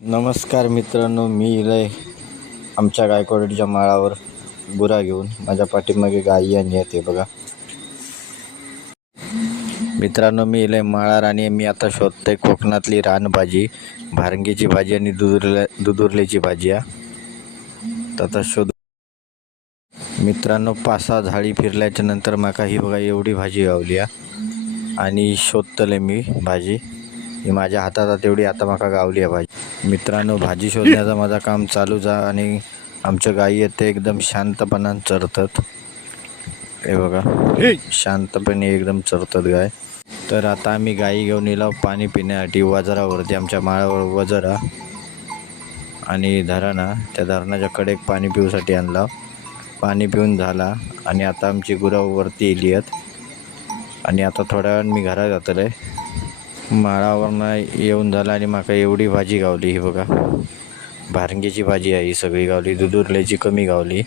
नमस्कार मित्रांनो, मी इलय आमच्या गायकवाडीच्या माळावर गुरा घेऊन. माझ्या पाठीमागे गाई आणि येते बघा मित्रांनो. मी इलय माळार आणि मी आता शोधतोय कोकणातली रानभाजी, भारंगीची भाजी आणि दुधुरल्याची भाजी. आता शोध मित्रांनो, 5-6 झाडी फिरल्याच्या नंतर माका ही बघा एवढी भाजी गावली आणि शोधतले मी भाजी. ही माझ्या हातात तेवढी आता माका गावली आहे भाजी. मित्रांनो, भाजी शोधण्याचा माझा काम चालू जा आणि आमच्या गायी आहेत ते एकदम शांतपणाने चरतात. हे बघा, शांतपणे एकदम चरतात गाय. तर आता आम्ही गायी घेऊन येलो पाणी पिण्यासाठी वजरावरती. आमच्या माळावर वजरा आणि धरणा, त्या धरणाच्या कडेक पाणी पिऊसाठी आणला. पाणी पिऊन झाला आणि आता आमची गुरं वरती येली आहेत आणि आता थोड्या वेळाने मी घरात जातले. माळावरनं येऊन झाला आणि माका एवढी भाजी गावली. ही बघा, भारंगीची भाजी आहे ही सगळी गावली, दुधुरल्याची कमी गावली.